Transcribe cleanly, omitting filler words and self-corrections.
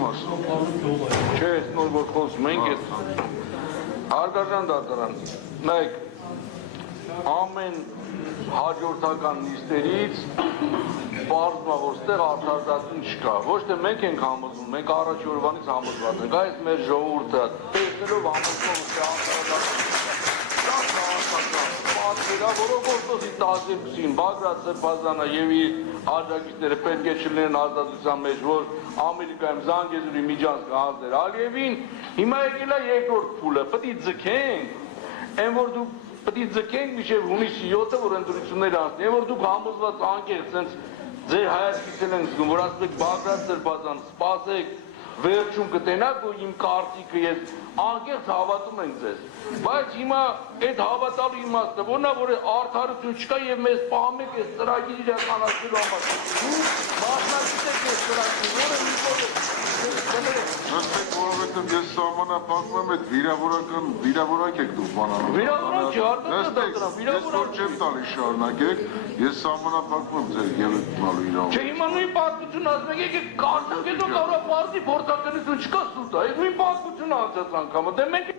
մասով։ Չէ, ես նոր որ խոսում ենք ես հարգարժան դատարան, նայեք, ամեն հաջորդական նիստերից պարզվում է, որ ստեղ արդարացում չկա, ոչ թե մենք ենք համոզվում, մենք առաջի օրվանից համոզված ենք, այս մեր ժողովուրդը տեսնելով համոզվում որով գործոսի տազեպսին, Բագրատ Սրբազանը և իր աջակիցները պետք է չլինեն ազատության մեջ, որ Ամերիկայում Զանգեզուրի միջանցքը հանձներ Ալիևին, հիմա եկել է երկրորդ փուլը, պետք է ձգենք, այն որ դուք պետք է ձգենք մինչև հունիսի 7-ը, որ ընտրություններ անցնեն, այն որ դուք համոզված անկեղծ սենց ձեր հայացքից են զգում, որ ասեք Բագրատ Սրբազան, սպասեք, վերջում կտենաք ու իմ կարծիքը ես անկեղծ հավատում ենք ձեզ, բայց հիմա այդ հավատալու իմաստը որն է, որ արդարություն չկա և մեզ պահում եք այս ծրագիր իրականացնելու համար, դուք մասնակից եք այս ծրագիրը, որը մի կողմ Նստեք, որովհետև ես սահմանափակում եմ այդ վիրավորակ եք դուք բանանում։ Վիրավորակ չի, արտադրական դրամ, վիրավորակ չեմ տալի շարունակեք, ես սահմանափակում եմ ձեր գերտնալու իրավունք։ Չէ, հիմա նույն պատմություն ասում եք, եկեք կարծանք հետո կարող է պարտի փորձականություն չկա սուտ է, նույն պատմությունը անցած անգամը, դե մենք